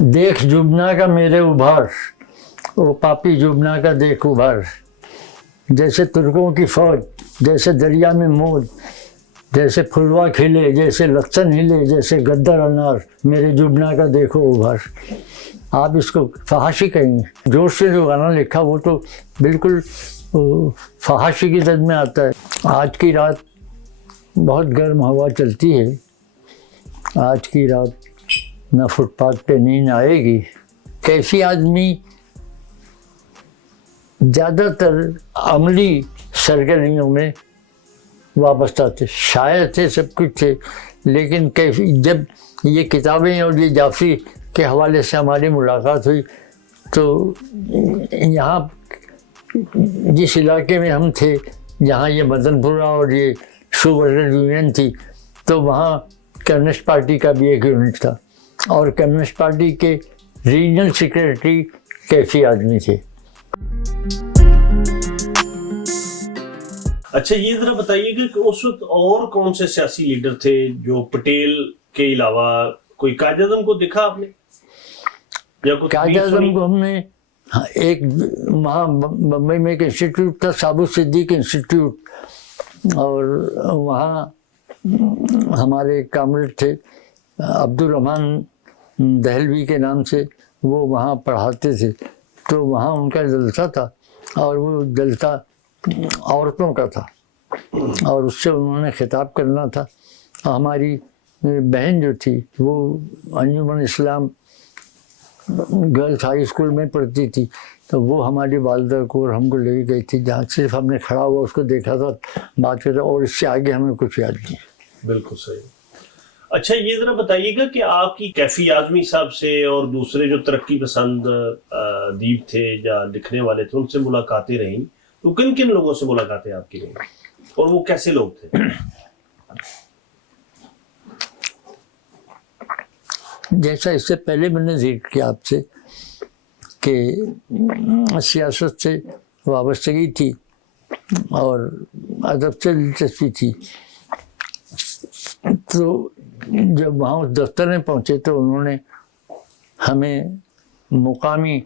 देख जुबना का मेरे उभार, वो पापी जुबना का देख उभार, जैसे तुर्कों की फौज, जैसे दरिया में मौज, जैसे फुलवा खिले, जैसे लहसुन हिले, जैसे गद्दर अनार, मेरे जुबना का देखो उभार। आप इसको फहाशी कहेंगे। जोश से जो गाना लिखा वो तो बिल्कुल फहाशी की जद में आता है। आज की रात बहुत गर्म हवा चलती है, आज की रात न फुटपाथ पे नींद आएगी। कैफी आदमी ज़्यादातर अमली सरगर्मियों में वाबस्ता थे, शायर थे, सब कुछ थे, लेकिन कैफी जब ये किताबें और ये जाफरी के हवाले से हमारी मुलाकात हुई तो यहाँ जिस इलाके में हम थे, जहाँ ये मदनपुरा और ये शू वर्कर यूनियन थी, तो वहाँ कम्युनिस्ट पार्टी का भी एक यूनिट था और कम्युनिस्ट पार्टी के रीजनल सेक्रेटरी कैफी आदमी थे। अच्छा, ये जरा बताइएगा कि उस वक्त और कौन से सियासी लीडर थे जो पटेल के अलावा? कोई कायद आज़म को देखा आपने या कुछ? कायद आज़म को हमने एक वहाँ बम्बई में एक इंस्टीट्यूट था, साबु सिद्दीक इंस्टीट्यूट, और वहाँ हमारे कामरेड थे अब्दुल रहमान दहलवी के नाम से, वो वहाँ पढ़ाते थे, तो वहाँ उनका जलसा था और वो जलसा औरतों का था और उससे उन्होंने खिताब करना था। हमारी बहन जो थी वो अंजुमन इस्लाम गर्ल्स हाई स्कूल में पढ़ती थी, तो वो हमारी वालदा को और हमको ले गई थी, जहाँ सिर्फ हमने खड़ा हुआ उसको देखा था, बात करता, और इससे आगे हमें कुछ याद नहीं। बिल्कुल सही। अच्छा, ये जरा बताइएगा कि आपकी कैफी आज़मी साहब से और दूसरे जो तरक्की पसंद अदीब थे या लिखने वाले थे, उनसे मुलाकातें रहीं, तो किन किन लोगों से मुलाकातें आपकी रहीं और वो कैसे लोग थे? जैसा इससे पहले मैंने जिक्र किया आपसे कि सियासत से वाबस्तगी थी और अदब से दिलचस्पी थी, तो जब वहाँ उस दफ्तर में पहुँचे तो उन्होंने हमें मुकामी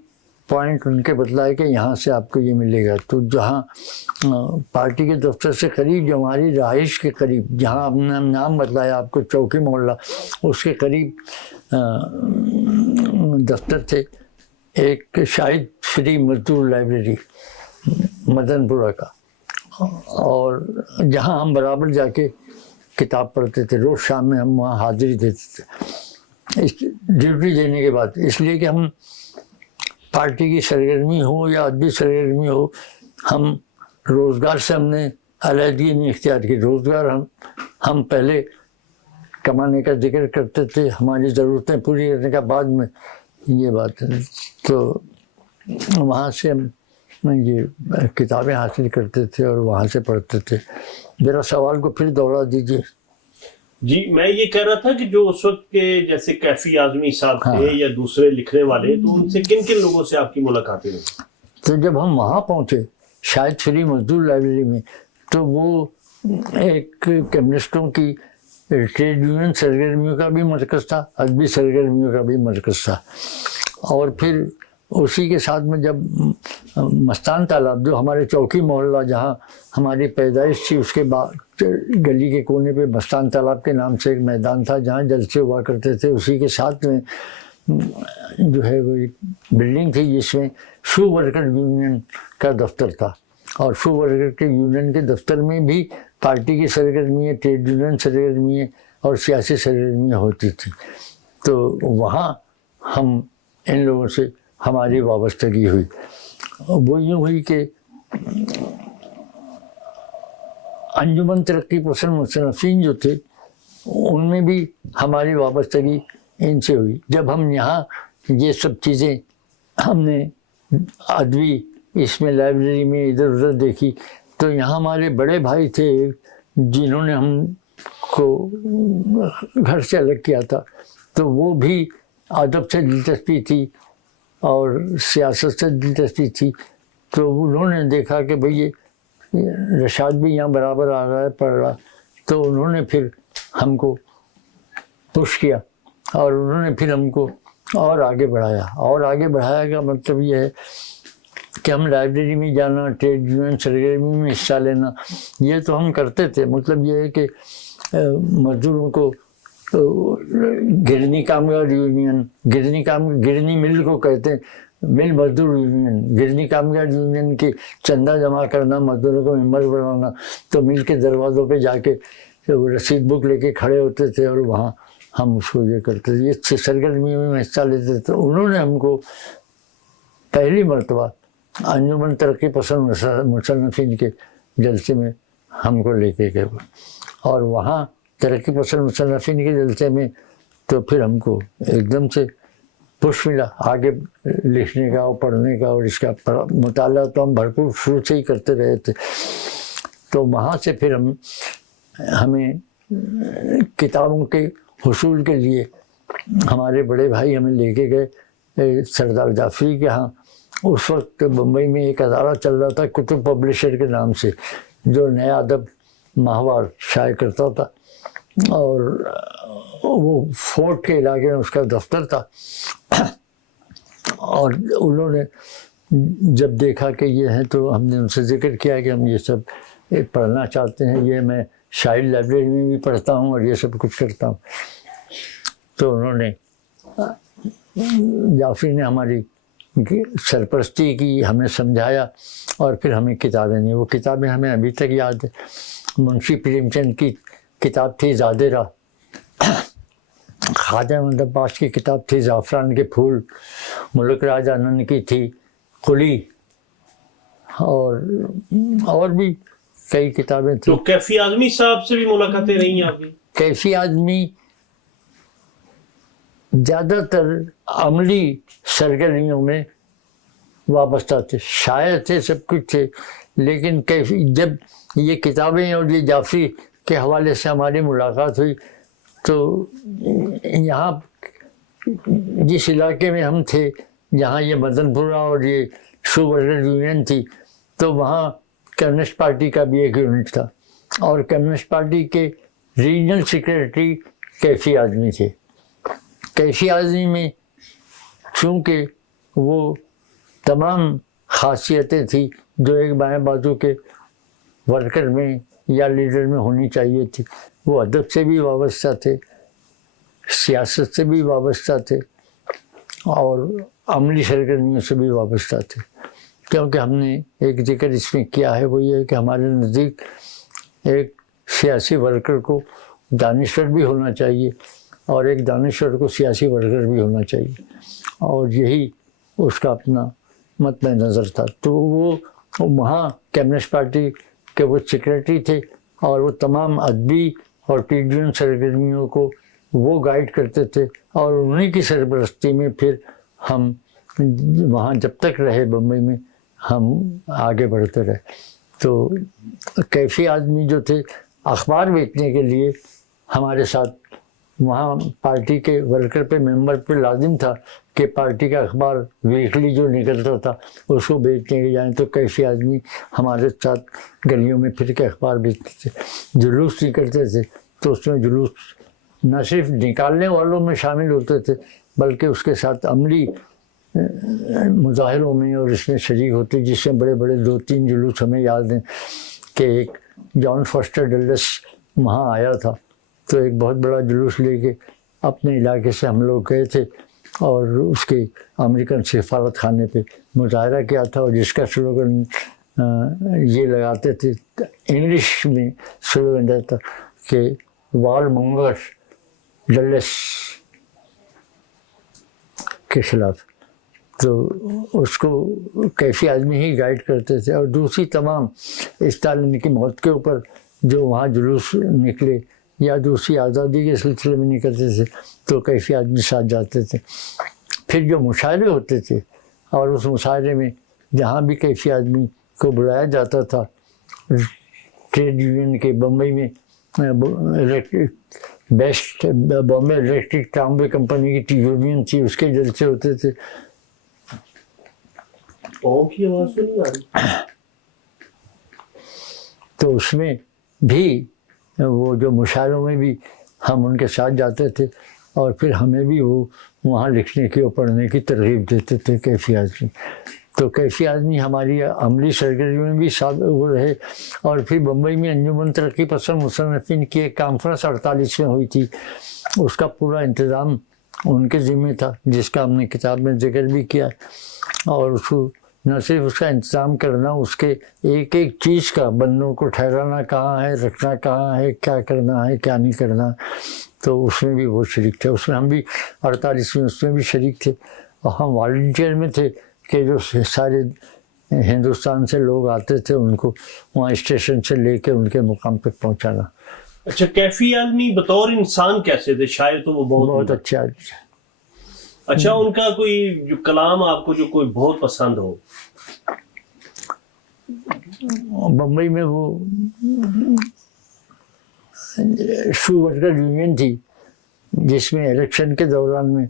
पॉइंट उनके बतलाए कि यहाँ से आपको ये मिलेगा। तो जहाँ पार्टी के दफ्तर से करीब, जो हमारी रहाइश के करीब, जहाँ हमने नाम बतलाया आपको, चौकी मोहल्ला, उसके करीब दफ्तर थे एक शाहिद फ्री मजदूर लाइब्रेरी मदनपुरा का, और जहाँ हम बराबर जाके किताब पढ़ते थे। रोज़ शाम में हम वहाँ हाजिरी देते थे इस ड्यूटी देने के बाद, इसलिए कि हम पार्टी की सरगर्मी हो या अदबी सरगर्मी हो, हम रोज़गार से हमने अलहदगी नहीं इख्तियार की। रोज़गार हम पहले कमाने का जिक्र करते थे, हमारी ज़रूरतें पूरी करने का बाद में, ये बात है। तो वहाँ से हम ये किताबें हासिल करते थे और वहाँ से पढ़ते थे। जरा सवाल को फिर दोहरा दीजिए। जी, मैं ये कह रहा था कि जो उस वक्त के जैसे कैफी आज़मी साहब थे या दूसरे लिखने वाले, तो उनसे किन किन लोगों से आपकी मुलाकातें हुई? तो जब हम वहाँ पहुँचे शायद फ्री मजदूर लाइब्रेरी में, तो वो एक कम्युनिस्टों की ट्रेड यूनियन सरगर्मियों का भी मरकज़ था, अदबी सरगर्मियों का भी मरकज़ था। और फिर उसी के साथ में जब मस्तान तालाब, जो हमारे चौकी मोहल्ला जहाँ हमारी पैदाइश थी, उसके बाद गली के कोने पे मस्तान तालाब के नाम से एक मैदान था जहाँ जलसे हुआ करते थे, उसी के साथ में जो है वो एक बिल्डिंग थी जिसमें शू वर्कर यूनियन का दफ्तर था, और शू वर्कर के यूनियन के दफ्तर में भी पार्टी की सरगर्मियाँ, ट्रेड यूनियन सरगर्मियाँ और सियासी सरगर्मियाँ होती थी। तो वहाँ हम इन लोगों से हमारी वाबस्तगी हुई। वो यूँ हुई कि अंजुमन तरक्की पसंद मुसन्निफ़ीन जो थे, उनमें भी हमारी वाबस्तगी इनसे हुई। जब हम यहाँ ये सब चीज़ें हमने अदबी इसमें लाइब्रेरी में इधर उधर देखी, तो यहाँ हमारे बड़े भाई थे जिन्होंने हमको घर से अलग किया था, तो वो भी अदब से दिलचस्पी थी और सियासत से दिलचस्पी थी। तो उन्होंने देखा कि भाई ये रशाद भी यहाँ बराबर आ रहा है, पढ़ रहा, तो उन्होंने फिर हमको पुश किया और उन्होंने फिर हमको اور آگے بڑھایا. اور آگے بڑھایا کا مطلب یہ ہے کہ ہم لائبریری میں جانا, ٹریڈ یونین سرگرمی میں حصہ لینا, یہ تو ہم کرتے تھے. مطلب یہ ہے کہ مزدوروں کو گرنی کامگار یونین, گرنی مل کو کہتے ہیں, مل مزدور یونین, گرنی کامگار یونین کی چندہ جمع کرنا, مزدوروں کو ممبر بنانا. تو مل کے دروازوں پہ جا کے رسید بک لے کے کھڑے ہوتے تھے اور وہاں ہم اس کو یہ کرتے تھے, یہ سرگرمیوں میں حصہ لیتے تھے. انہوں نے ہم کو پہلی مرتبہ انجمن ترقی پسند مصنفین کے جلسے میں ہم کو لے کے گئے, اور وہاں ترقی پسند مصنفین کے جلسے میں تو پھر ہم کو ایک دم سے پش ملا آگے لکھنے کا اور پڑھنے کا, اور اس کا مطالعہ تو ہم بھرپور شروع سے ہی کرتے رہے تھے. تو وہاں سے پھر ہمیں کتابوں کے حصول کے لیے ہمارے بڑے بھائی ہمیں لے کے گئے سردار جعفری کے ہاں. اس وقت بمبئی میں ایک ادارہ چل رہا تھا کتب پبلشر کے نام سے, جو نیا ادب ماہوار شائع کرتا تھا, اور وہ فورٹ کے علاقے میں اس کا دفتر تھا. اور انہوں نے جب دیکھا کہ یہ ہے تو ہم نے ان سے ذکر کیا کہ ہم یہ سب پڑھنا چاہتے ہیں, یہ میں شاہی لائبریری میں بھی پڑھتا ہوں اور یہ سب کچھ کرتا ہوں. تو انہوں نے, جعفری نے ہماری سرپرستی کی, ہمیں سمجھایا اور پھر ہمیں کتابیں دی. وہ کتابیں ہمیں ابھی تک یاد ہیں. منشی پریم چند کی کتاب تھی زادِ راہ, خواجہ احمد عباس کی کتاب تھی زعفران کے پھول, ملک راج آنند کی تھی قلی, اور بھی کئی کتابیں تھیں. تو کیفی اعظمی صاحب سے بھی ملاقاتیں رہی ہیں آپ کی؟ کیفی اعظمی زیادہ تر عملی سرگرمیوں میں وابستہ تھے, شاعر تھے, سب کچھ تھے, لیکن جب یہ کتابیں اور یہ جعفری کے حوالے سے ہماری ملاقات ہوئی تو یہاں جس علاقے میں ہم تھے, جہاں یہ مدن پورہ اور یہ شو ورکر یونین تھی, تو وہاں کمیونسٹ پارٹی کا بھی ایک یونٹ تھا, اور کمیونسٹ پارٹی کے ریجنل سیکریٹری کیفی اعظمی تھے. کیفی اعظمی میں چونکہ وہ تمام خاصیتیں تھیں جو ایک بائیں بازو کے ورکر میں یا لیڈر میں ہونی چاہیے تھی. وہ ادب سے بھی وابستہ تھے, سیاست سے بھی وابستہ تھے, اور عملی سرگرمیوں سے بھی وابستہ تھے. کیونکہ ہم نے ایک ذکر اس میں کیا ہے, وہ یہ ہے کہ ہمارے نزدیک ایک سیاسی ورکر کو دانشور بھی ہونا چاہیے, اور ایک دانشور کو سیاسی ورکر بھی ہونا چاہیے, اور یہی اس کا اپنا مد نظر تھا. تو وہ وہاں کمیونسٹ پارٹی کے وہ سیکریٹری تھے, اور وہ تمام ادبی اور ٹریڈ یونین سرگرمیوں کو وہ گائیڈ کرتے تھے, اور انہیں کی سرپرستی میں پھر ہم وہاں جب تک رہے بمبئی میں ہم آگے بڑھتے رہے. تو کیفی آدمی جو تھے اخبار بیچنے کے لیے ہمارے ساتھ وہاں پارٹی کے ورکر پہ ممبر پہ لازم تھا کہ پارٹی کا اخبار ویکلی جو نکلتا تھا اس کو بیچنے کے جائیں, تو کیفی آدمی ہمارے ساتھ گلیوں میں پھر کے اخبار بیچتے تھے. جلوس نکلتے تھے تو اس میں جلوس نہ صرف نکالنے والوں میں شامل ہوتے تھے بلکہ اس کے ساتھ عملی مظاہروں میں اور اس میں شریک ہوتے, جس میں بڑے بڑے 2-3 جلوس ہمیں یاد ہیں کہ ایک جان فاسٹر ڈلس وہاں آیا تھا, تو ایک بہت بڑا جلوس لے کے اپنے علاقے سے ہم لوگ گئے تھے اور اس کے امریکن سفارت خانے پہ مظاہرہ کیا تھا, اور جس کا سلوگن یہ لگاتے تھے, انگلش میں سلوگن رہتا کہ وار مونگر ڈلس کے خلاف. تو اس کو کیفی آدمی ہی گائیڈ کرتے تھے. اور دوسری تمام اسٹالن کی موت کے اوپر جو وہاں جلوس نکلے یا دوسری آزادی کے سلسلے میں نکلتے تھے تو کیفی آدمی ساتھ جاتے تھے. پھر جو مشاعرے ہوتے تھے, اور اس مشاعرے میں جہاں بھی کیفی آدمی کو بلایا جاتا تھا, ٹریڈ یونین کے بمبئی میں بیسٹ بامبے الیکٹرک ٹراموے کمپنی کی یونین تھی, اس کے جلسے ہوتے تھے. کی آواز نہیں آ رہی. تو اس میں بھی وہ جو مشاعروں میں بھی ہم ان کے ساتھ جاتے تھے, اور پھر ہمیں بھی وہ وہاں لکھنے کی اور پڑھنے کی ترغیب دیتے تھے کیفی اعظمی. تو کیفی اعظمی ہماری عملی سرگرمی میں بھی وہ رہے. اور پھر بمبئی میں انجمن ترقی پسند مصنفین کی ایک کانفرنس 48 میں ہوئی تھی، اس کا پورا انتظام ان کے ذمہ تھا، جس کا ہم نے کتاب میں ذکر بھی کیا. اور اس کو نہ صرف اس کا انتظام کرنا، اس کے ایک ایک چیز کا، بندوں کو ٹھہرانا کہاں ہے، رکھنا کہاں ہے، کیا کرنا ہے کیا نہیں کرنا، تو اس میں بھی وہ شریک تھے. اس میں ہم بھی 48 میں اس میں بھی شریک تھے. اور ہم والنٹیئر میں تھے کہ جو سارے ہندوستان سے لوگ آتے تھے ان کو وہاں اسٹیشن سے لے کے ان کے مقام پہ پہنچانا. اچھا، کیفی اعظمی بطور انسان کیسے تھے؟ شاعر تو وہ بہت اچھا آدمی تھے. اچھا، ان کا کوئی جو کلام آپ کو جو کوئی بہت پسند ہو؟ بمبئی میں وہ شو ورکر یونین تھی جس میں الیکشن کے دوران میں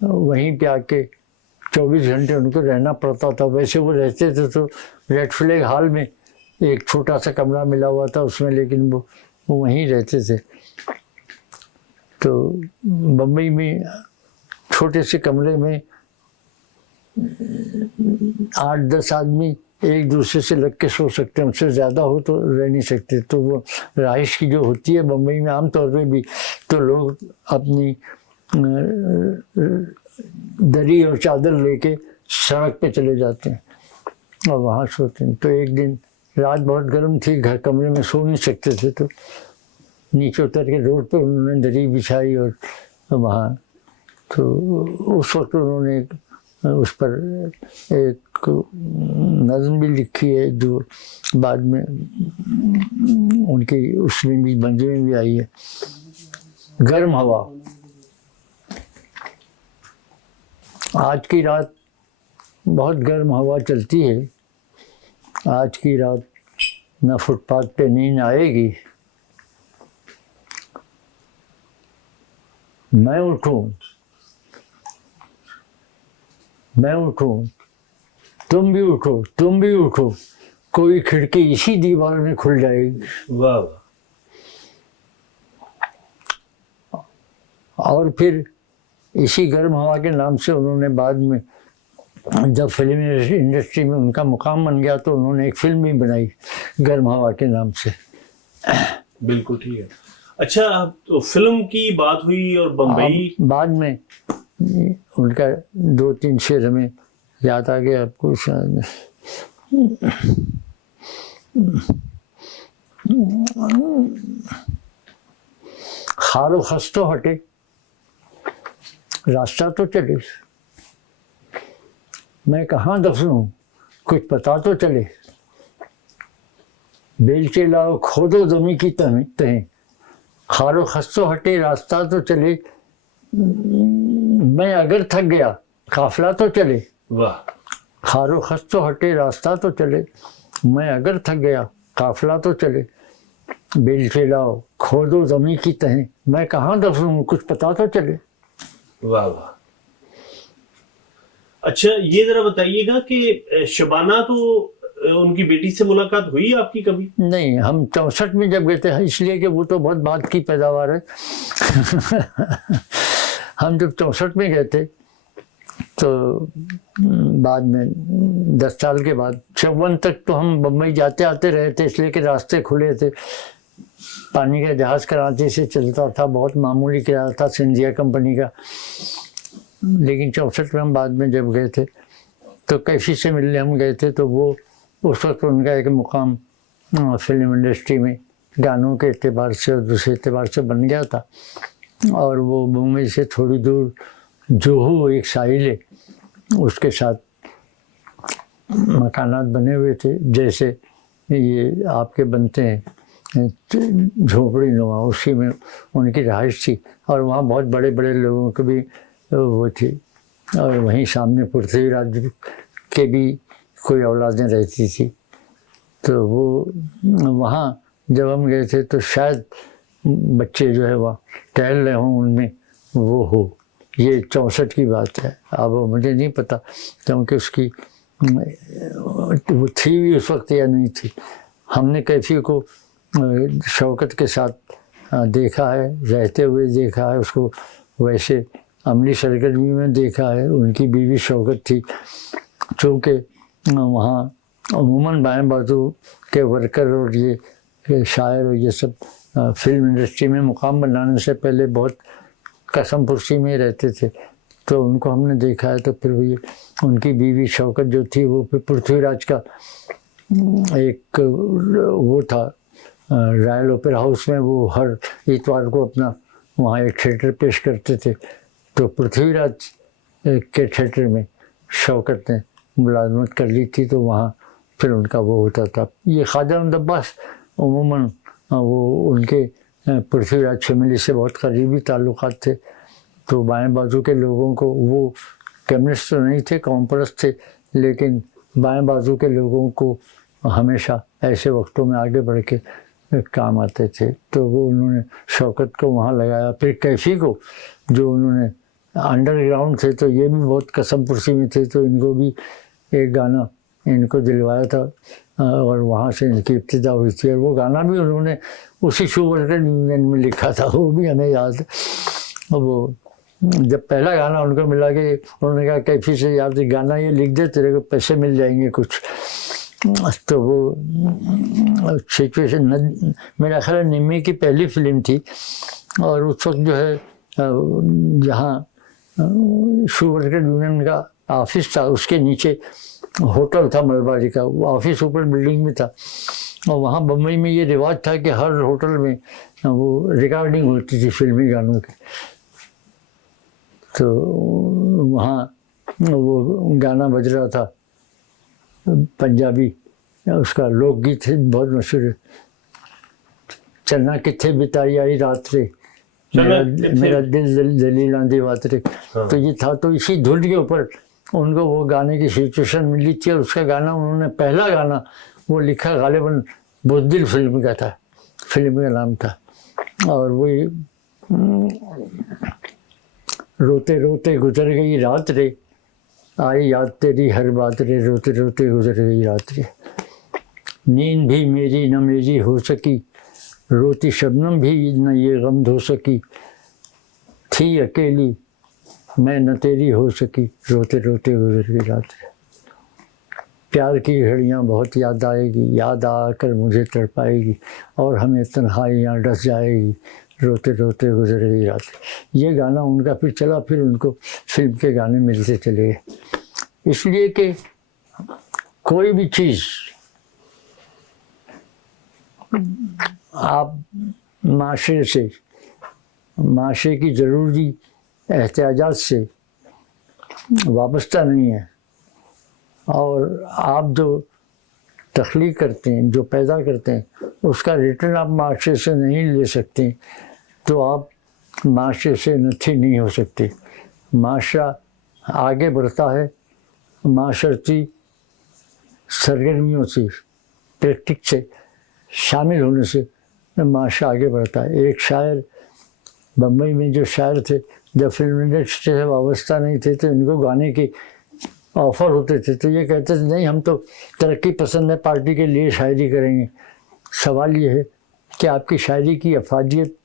وہیں پہ آ کے 24 گھنٹے ان کو رہنا پڑتا تھا. ویسے وہ رہتے تھے تو ریڈ فلیگ ہال میں ایک چھوٹا سا کمرہ ملا ہوا تھا اس میں، لیکن وہ وہیں رہتے تھے. تو بمبئی میں چھوٹے سے کمرے میں 8-10 آدمی ایک دوسرے سے لگ کے سو سکتے ہیں، ان سے زیادہ ہو تو رہ نہیں سکتے. تو وہ رہائش کی جو ہوتی ہے بمبئی میں عام طور پہ بھی، تو لوگ اپنی دری اور چادر لے کے سڑک پہ چلے جاتے ہیں اور وہاں سوتے ہیں. تو ایک دن رات بہت گرم تھی، گھر کمرے میں سو نہیں سکتے تھے، تو نیچے اتر کے روڈ پہ انہوں نے دری بچھائی اور وہاں. تو اس وقت انہوں نے اس پر ایک نظم بھی لکھی ہے جو بعد میں ان کی اس میں بھی بندے میں بھی آئی ہے. گرم ہوا. آج کی رات بہت گرم ہوا چلتی ہے، آج کی رات نہ فٹ پاتھ پہ نیند آئے گی. میں اٹھوں تم بھی اٹھو، تم بھی اٹھو، کوئی کھڑکی اسی دیوار میں کھل جائے گی. واہ. اور پھر اسی گرم ہوا کے نام سے انہوں نے بعد میں جب فلم انڈسٹری میں ان کا مقام بن گیا تو انہوں نے ایک فلم بھی بنائی گرم ہوا کے نام سے. بالکل ٹھیک ہے. اچھا، تو فلم کی بات ہوئی اور بمبئی بعد میں ان کا 2-3 شعر ہمیں یاد آ گیا آپ کو. خار و خس تو ہٹے، راستہ تو چلے، میں کہاں دفن ہوں کچھ پتا تو چلے. بیلچے لاؤ کھودو زمیں کی تہیں، خار و خس تو ہٹے راستہ تو چلے، میں اگر تھک گیا قافلہ تو چلے. واہ. خار و خس تو ہٹے راستہ تو چلے، میں اگر تھک گیا قافلہ تو چلے. بیلچے لاؤ کھودو زمیں کی تہیں، میں کہاں دفن ہوں کچھ پتا تو چلے. واہ واہ. اچھا، یہ ذرا بتائیے گا کہ شبانہ تو ان کی بیٹی سے ملاقات ہوئی آپ کی کبھی؟ نہیں، ہم 64 میں جب گئے تھے، اس لیے کہ وہ تو بہت بعد کی پیداوار ہے. ہم جب 64 میں گئے تھے تو بعد میں 10 سال کے بعد 54 تک تو ہم بمبئی جاتے آتے رہے تھے، اس لیے کہ راستے کھلے تھے. پانی کا جہاز کراچی سے چلتا تھا، بہت معمولی کرایہ تھا سندھیا کمپنی کا. لیکن 64 میں ہم بعد میں جب گئے تھے تو کیفی سے ملنے ہم گئے تھے، تو وہ اس وقت ان کا ایک مقام فلم انڈسٹری میں گانوں کے اعتبار سے اور دوسرے اعتبار سے بن گیا تھا. اور وہ بمبئی سے تھوڑی دور جوہو ایک ساحل ہے، اس کے ساتھ مکانات بنے ہوئے تھے جیسے یہ آپ کے بنتے ہیں جھوپڑی نما، اسی میں ان کی رہائش تھی. اور وہاں بہت بڑے بڑے لوگوں کی بھی وہ تھی. اور وہیں سامنے پرتھوی راج کے بھی کوئی اولادیں رہتی تھی. تو وہ وہاں جب ہم گئے تھے تو شاید بچے جو ہے وہاں ٹہل رہے ہوں، ان میں وہ ہو. یہ 64 کی بات ہے، اب مجھے نہیں پتہ کیونکہ اس کی وہ تھی بھی اس وقت یا نہیں تھی. ہم نے کیفی کو شوکت کے ساتھ دیکھا ہے، رہتے ہوئے دیکھا ہے، اس کو वैसे अमली सरगर्मी में देखा है। उनकी बीवी शौकत थी, चूँकि वहाँ अमूमन बाएं बाजू के वर्कर और ये शायर और ये सब फिल्म इंडस्ट्री में मुकाम बनाने से पहले बहुत कसम पुरसी में रहते थे, तो उनको हमने देखा है। तो फिर ये उनकी बीवी शौकत जो थी वो फिर पृथ्वीराज का एक वो था रॉयल ओपेरा हाउस में, वो हर इतवार को अपना वहाँ एक थिएटर पेश करते थे। तो पृथ्वीराज के थिएटर में शौकत ने मुलाजमत कर ली थी, तो वहाँ फिर उनका वो होता था। ये ख्वाजा अहमद अब्बास अमूमन वो उनके पृथ्वीराज फैमिली से बहुत करीबी ताल्लुकात थे। तो बाएं बाजू के लोगों को, वो कम्युनिस्ट तो नहीं थे, कॉम्युनिस्ट थे, लेकिन बाएं बाजू के लोगों को हमेशा ऐसे वक्तों में आगे बढ़ के काम आते थे। तो वो उन्होंने शौकत को वहाँ लगाया। फिर कैफी को, जो उन्होंने अंडरग्राउंड थे तो ये भी बहुत कसम पुरसी में थे, तो इनको भी एक गाना इनको दिलवाया था और वहाँ से इनकी इब्तिदा हुई थी। और वो गाना भी उन्होंने उसी शो वर्कर यूनियन में लिखा था, वो भी हमें याद है। और वो जब पहला गाना उनको मिला कि उन्होंने कहा कैफी से यार गाना ये लिख दे, तेरे को पैसे मिल जाएंगे कुछ। तो वो सिचुएशन मेरा ख्याल निम्मी की पहली फिल्म थी, और उस वक्त जो है जहाँ शो वर्कर यूनियन का ऑफिस था उसके नीचे होटल था मलबारी का, वो ऑफिस ऊपर बिल्डिंग में था। और वहाँ बम्बई में ये रिवाज था कि हर होटल में वो रिकॉर्डिंग होती थी फिल्मी गानों की। तो वहाँ वो गाना बज रहा था पंजाबी, उसका लोकगीत है बहुत मशहूर है, चन्ना किथे बिताई आई रात रे, मेरा दिल दलीलां दी बात रे। तो ये था, तो इसी धुन के ऊपर उनको वो गाने की सिचुएशन मिली थी। और उसका गाना उन्होंने पहला गाना वो लिखा गालिबन बुज़दिल फिल्म का था, फिल्म का नाम था। और वही रोते रोते गुजर गई रात रे, आई याद तेरी हर बात रे, रोते रोते गुजर गई रात रे। नींद भी मेरी न मेरी हो सकी, रोती शबनम भी न ये गम धो सकी, थी अकेली मैं न तेरी हो सकी, रोते रोते गुजर गई रात रे। प्यार की घड़ियाँ बहुत याद आएगी, याद आकर मुझे तड़पाएगी, और हमें तन्हाइयाँ डस जाएगी, रोते रोते गुजर गई रात। ये गाना उनका फिर चला, फिर उनको फिल्म के गाने मिलते चले गए। इसलिए कि कोई भी चीज़ आप माशरे से, माशरे की ज़रूरी एहतियाजात से वाबस्ता नहीं है, और आप जो तख्लीक करते हैं, जो पैदा करते हैं, उसका रिटर्न आप माशरे से नहीं ले सकते, तो आप माशरे से नथी नहीं हो सकते। माशरा आगे बढ़ता है माशरती सरगर्मियों से, प्रैक्टिस से शामिल होने से माशरा आगे बढ़ता है। एक शायर बम्बई में जो शायर थे, जब फिल्म इंडस्ट्री से वाबस्ता नहीं थे, तो इनको गाने के ऑफ़र होते थे, तो ये कहते थे नहीं हम तो तरक्की पसंद है पार्टी के लिए शायरी करेंगे। सवाल ये है कि आपकी शायरी की अफादियत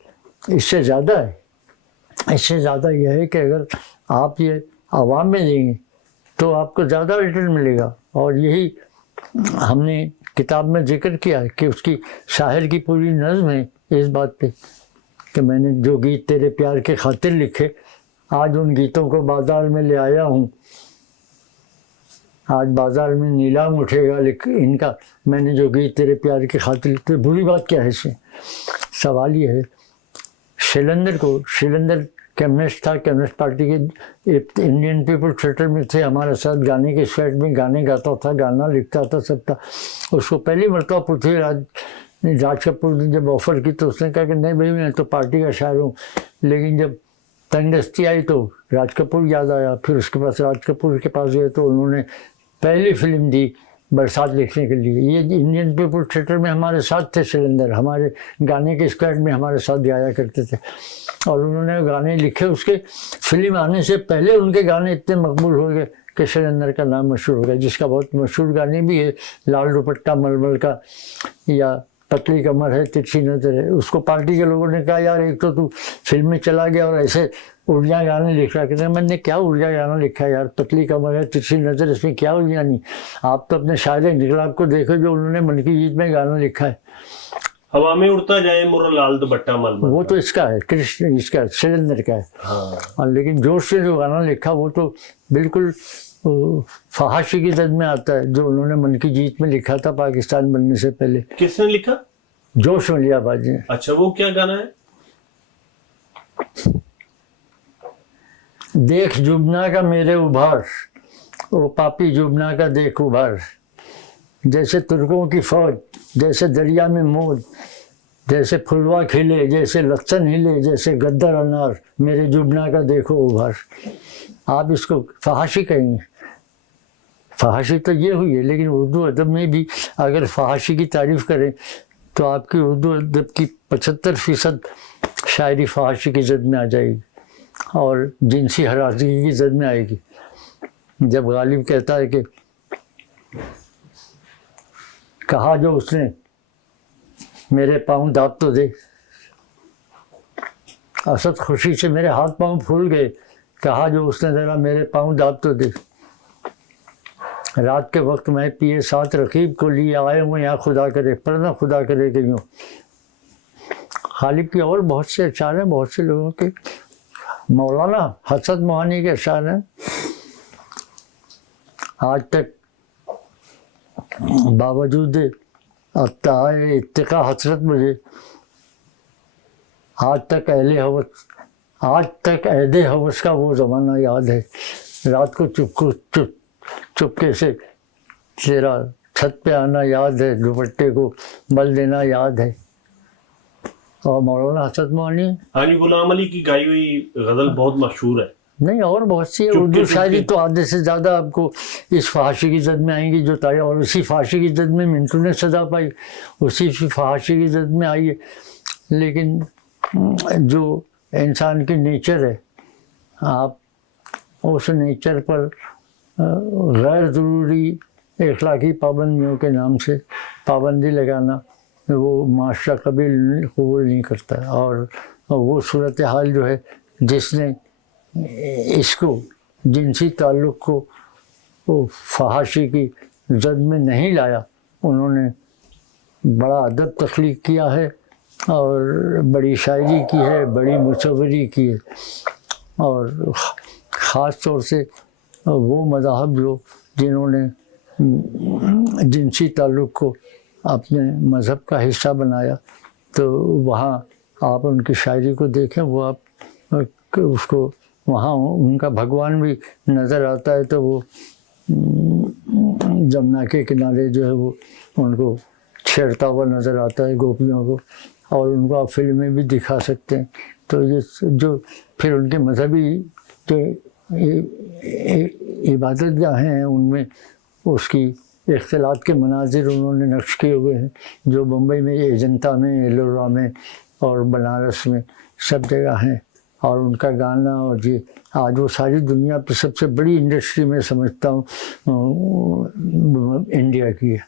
इससे ज़्यादा है, इससे ज़्यादा यह है कि अगर आप ये आवाम में देंगे तो आपको ज़्यादा रिटर्न मिलेगा। और यही हमने किताब में जिक्र किया है कि उसकी शायर की पूरी नज़्म है इस बात पे कि मैंने जो गीत तेरे प्यार के खातिर लिखे, आज उन गीतों को बाज़ार में ले आया हूँ, आज बाज़ार में नीलाम उठेगा इनका, मैंने जो गीत तेरे प्यार के खातिर लिखे। बुरी बात क्या है इसमें? सवाल ये है, शैलेंद्र को, शैलेंद्र कम्युनिस्ट था, कम्युनिस्ट पार्टी के इंडियन पीपल थिएटर में थे, हमारे साथ गाने के सेट में गाने गाता था, गाना लिखता था, सब था। उसको पहली मरतबा पृथ्वीराज राज कपूर ने जब ऑफ़र की तो उसने कहा कि नहीं भाई मैं तो पार्टी का शायर हूँ। लेकिन जब तंगदस्ती आई तो राज कपूर याद आया, फिर उसके पास राज कपूर के पास गए तो उन्होंने पहली फिल्म दी बरसात लिखने के लिए। ये इंडियन पीपल थिएटर में हमारे साथ थे शैलेंद्र, हमारे गाने के स्क्वाड में हमारे साथ गाया करते थे, और उन्होंने गाने लिखे। उसके फिल्म आने से पहले उनके गाने इतने मकबूल हो गए कि शैलेंद्र का नाम मशहूर हो गया, जिसका बहुत मशहूर गाने भी है, लाल दुपट्टा मलमल का या पतली कमर है तिरछी नजर है। उसको पार्टी के लोगों ने कहा यार एक तो तू फिल्म में चला गया और ऐसे उड़िया गाने लिख रहा, कहते मैंने क्या उड़िया गाना लिखा है यार, पतली कमर है तिरछी नजर, इसमें क्या उड़िया नहीं। आप तो अपने शायर इनकलाब को देखो जो उन्होंने मन की जीत में गाना लिखा है। हवा में उड़ता जाए मोरा लाल दुपट्टा मलमल, वो तो इसका है, कृष्ण इसका शैलेंद्र का है। हाँ और लेकिन जोश से जो गाना लिखा वो तो बिल्कुल फहाशी की जद में आता है, जो उन्होंने मन की जीत में लिखा था पाकिस्तान बनने से पहले। किसने लिखा? जोश मलियाबाजी ने। अच्छा, वो क्या गाना है? देख जुबना का मेरे उभार, ओ पापी जुबना का देख उभार, जैसे तुर्कों की फौज, जैसे दरिया में मौज, जैसे फुलवा खिले, जैसे लक्षण हिले, जैसे गद्दर अनार, मेरे जुबना का देखो उभार। आप इसको फहाशी कहेंगे, फहाशी तो ये हुई है, लेकिन उर्दू अदब में भी अगर फहाशी की तारीफ करें तो आपकी उर्दू अदब की 75% शायरी फहाशी की जद में आ जाएगी और जिनसी हरासगी की जद में आएगी। जब गालिब कहता है कि कहा जो उसने मेरे पाँव दाब तो दे, असद खुशी से मेरे हाथ पाँव फूल गए, कहा जो उसने जरा मेरे पाँव दाब तो दे। रात के वक्त मैं पिए साथ रकीब को लिए आए हूँ यहाँ, खुदा करे पर ना खुदा करे कि यूँ। गालिब की और बहुत से अशार हैं, बहुत से लोगों के। मौलाना हसन मोहानी के अशार हैं। आज तक बावजूद अत्ताए इत्तिका हसरत मुझे, आज तक ऐदे हवस का वो ज़माना याद है। रात को चुपके से तेरा छत पे आना याद है, दुपट्टे को बल देना याद है। और मौलाना हसन मोहानी, हाजी गुलाम अली की गाई हुई गज़ल बहुत मशहूर है। नहीं और बहुत सी उर्दू शायरी तो आधे से ज़्यादा आपको इस फहाशी की जद में आएंगी जो ताया, और उसी फहाशी की जद में मिंटू ने सदा पाई, उसी फहाशी की जद में आई है। लेकिन जो इंसान की नेचर है, आप उस नेचर पर गैर ज़रूरी अखलाकी पाबंदियों के नाम से पाबंदी लगाना वो माशरा कभी कबूल नहीं करता। और वो सूरत हाल जो है जिसने इसको जिनसी ताल्लुक़ को वो फहाशी की जद में नहीं लाया, उन्होंने बड़ा अदब तख्लीक किया है और बड़ी शायरी की है, बड़ी मुसव्वरी की है। और ख़ास तौर से वो मज़ाहब जो जिन्होंने जिनसी ताल्लुक़ को अपने मज़हब का हिस्सा बनाया, तो वहाँ आप उनकी शायरी को देखें, वो आप उसको वहाँ उनका भगवान भी नज़र आता है। तो वो जमुना के किनारे जो है वो उनको छेड़ता हुआ नज़र आता है गोपियों को, और उनको आप फिल्म में भी दिखा सकते हैं। तो ये जो फिर उनके मजहबी जो इबादत गाहें हैं उनमें उसकी इख्तिलात के मनाजिर उन्होंने नक्श किए हुए हैं, जो मुंबई में एजंता में, एलोरा में और बनारस में सब जगह हैं। और उनका गाना और ये आज वो सारी दुनिया पर सबसे बड़ी इंडस्ट्री में समझता हूँ इंडिया की है।